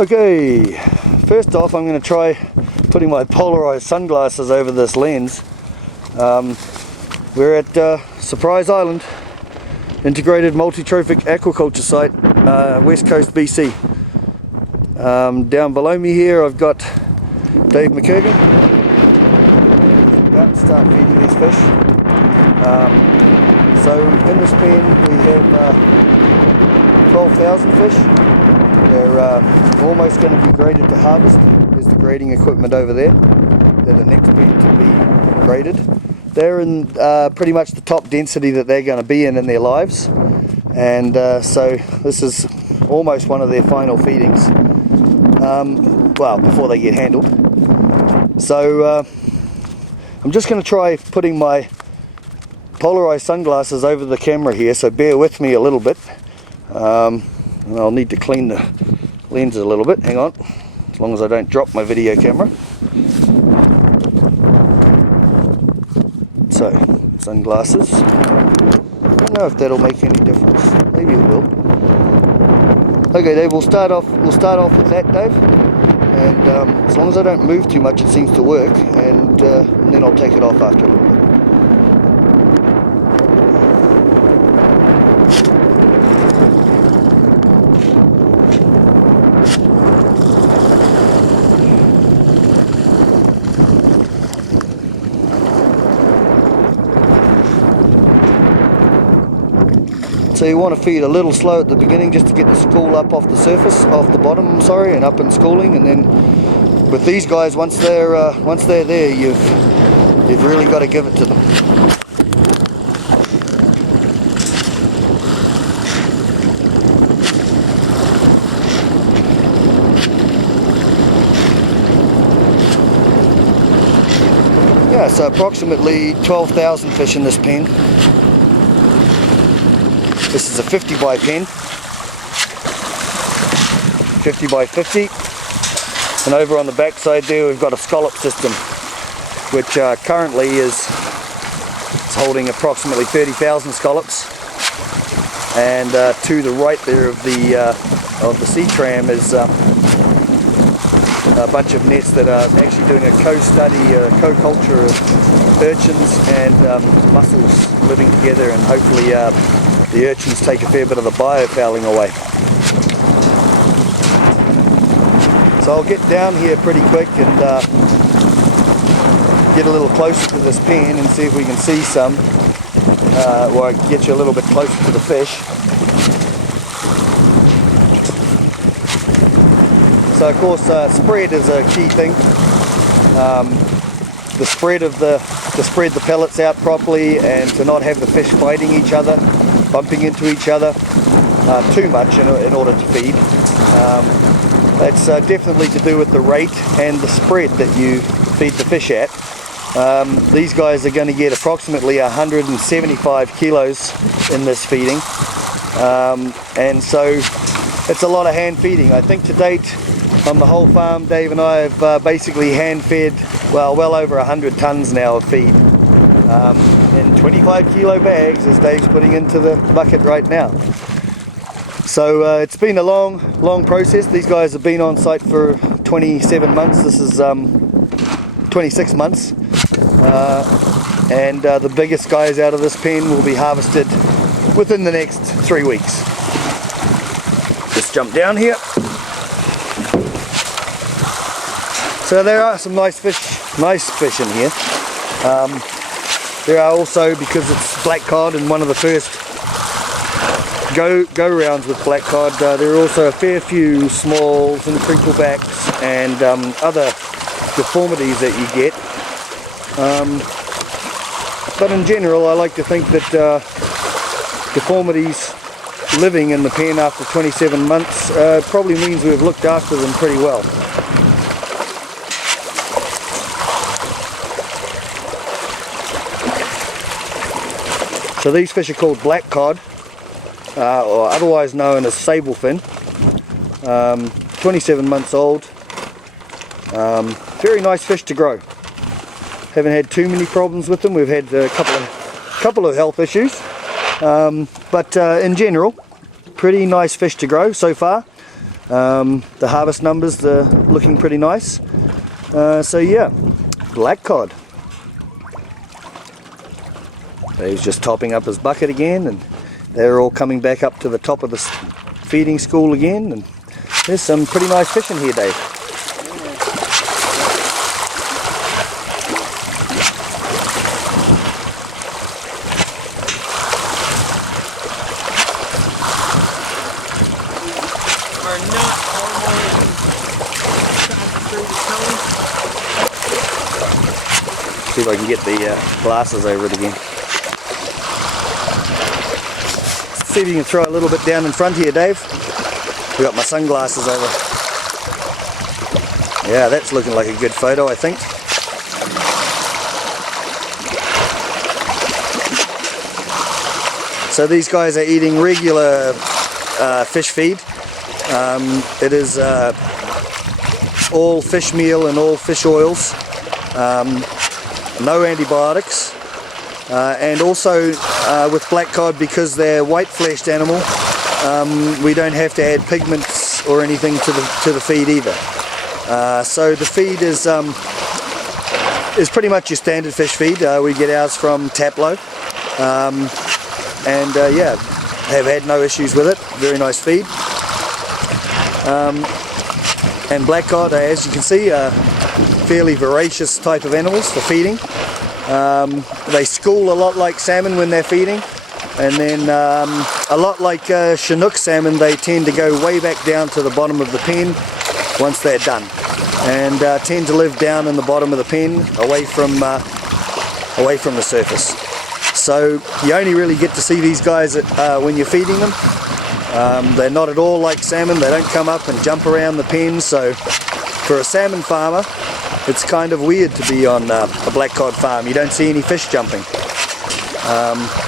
Okay, first off I'm going to try putting my polarized sunglasses over this lens. We're at Surprise Island, integrated multi-trophic aquaculture site, West Coast BC. Down below me here I've got Dave McKergan. He's about to start feeding these fish. So in this pen we have 12,000 fish. They're almost going to be graded to harvest. There's the grading equipment over there. They're the next pen to be graded. They're in pretty much the top density that they're going to be in their lives, and so this is almost one of their final feedings, well, before they get handled. So I'm just going to try putting my polarized sunglasses over the camera here, so bear with me a little bit. And I'll need to clean the lenses a little bit, hang on, as long as I don't drop my video camera. So, sunglasses. I don't know if that'll make any difference. Maybe it will. Okay, Dave, we'll start off with that, Dave. And as long as I don't move too much, it seems to work. And then I'll take it off after a little bit. So you want to feed a little slow at the beginning just to get the school up off the surface, off the bottom, I'm sorry, and up in schooling. And then with these guys, once they're there, you've really got to give it to them. Yeah, so approximately 12,000 fish in this pen. This is a 50 by pen, 50 by 50, and over on the back side there we've got a scallop system, which currently is holding approximately 30,000 scallops, and to the right there of the sea tram is a bunch of nets that are actually doing a co-study, co-culture of urchins and mussels living together, and hopefully the urchins take a fair bit of the biofouling away. So I'll get down here pretty quick and get a little closer to this pen and see if we can see some, or I can get you a little bit closer to the fish. So of course spread is a key thing. The spread to spread the pellets out properly and to not have the fish fighting each other, bumping into each other too much in order to feed. That's definitely to do with the rate and the spread that you feed the fish at. These guys are going to get approximately 175 kilos in this feeding, and so it's a lot of hand feeding. I think to date on the whole farm, Dave and I have basically hand fed well over 100 tons now of feed. In 25 kilo bags, as Dave's putting into the bucket right now. So it's been a long process. These guys have been on site for 27 months. This is 26 months. And the biggest guys out of this pen will be harvested within the next 3 weeks. Just jump down here. So there are some nice fish in here. There are also, because it's black cod and one of the first go rounds with black cod, there are also a fair few smalls and crinklebacks and other deformities that you get. But in general, I like to think that deformities living in the pen after 27 months probably means we've looked after them pretty well. So these fish are called black cod, or otherwise known as sablephin. 27 months old. Very nice fish to grow. Haven't had too many problems with them. We've had a couple of health issues, but in general, pretty nice fish to grow so far. The harvest numbers, they're looking pretty nice. So yeah, black cod. Dave's just topping up his bucket again, and they're all coming back up to the top of the feeding school again, and there's some pretty nice fish in here, Dave. See if I can get the glasses over it again. See if you can throw a little bit down in front here, Dave. We got my sunglasses over. Yeah, that's looking like a good photo, I think. So these guys are eating regular fish feed. It is all fish meal and all fish oils. No antibiotics. And also with black cod, because they're white-fleshed animal, we don't have to add pigments or anything to the feed either. So the feed is pretty much your standard fish feed. We get ours from Taplow, and yeah, have had no issues with it. Very nice feed. And black cod, as you can see, are fairly voracious type of animals for feeding. They school a lot like salmon when they're feeding, and then a lot like Chinook salmon, they tend to go way back down to the bottom of the pen once they're done, and tend to live down in the bottom of the pen, away from the surface. So you only really get to see these guys when you're feeding them. They're not at all like salmon. They don't come up and jump around the pen. So for a salmon farmer, it's kind of weird to be on a black cod farm. You don't see any fish jumping.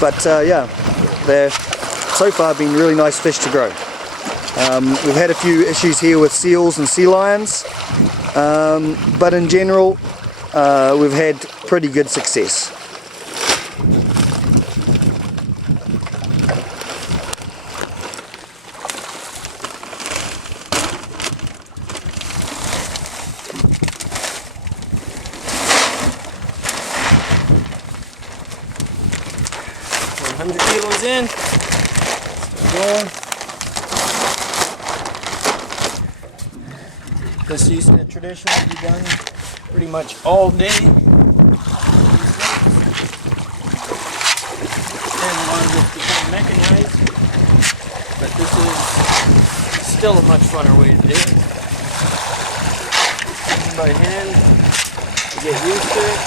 But yeah, they're so far been really nice fish to grow. We've had a few issues here with seals and sea lions, but in general we've had pretty good success. Kilos in. Going. This used to traditionally be done pretty much all day. And a lot of it's become mechanized, but this is still a much funner way to do it. By hand, you get used to it.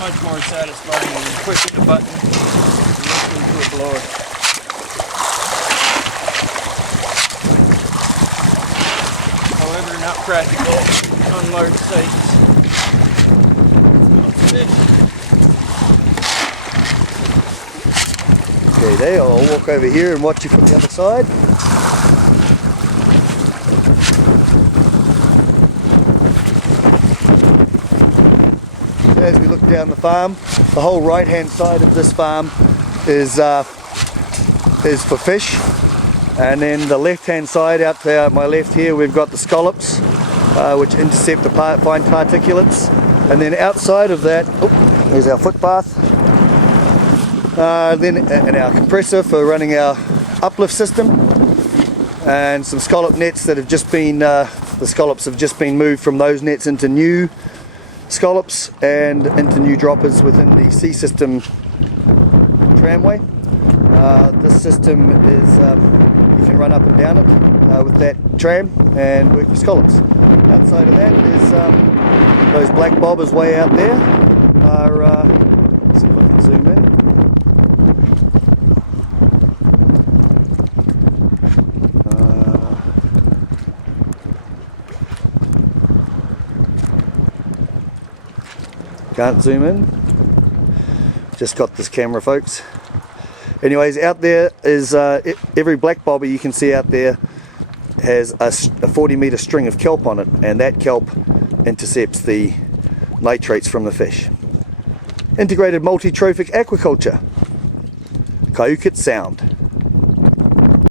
Much more satisfying when you push the button and listen to a blower. However, not practical on large sites. Okay, there, I'll walk over here and watch you from the other side. As we look down the farm, the whole right hand side of this farm is for fish, and then the left hand side out to my left here we've got the scallops, which intercept the fine particulates, and then outside of that, there's our footpath, and our compressor for running our uplift system, and some scallop nets that have just been, the scallops have just been moved from those nets into new scallops and into new droppers within the sea system tramway. This system is, you can run up and down it with that tram and work your scallops. Outside of that is those black bobbers way out there are, let's see if I can zoom in. Can't zoom in. Just got this camera, folks. Anyways, out there is every black bobber you can see out there has a 40-meter string of kelp on it, and that kelp intercepts the nitrates from the fish. Integrated multi-trophic aquaculture. Kyuquot Sound.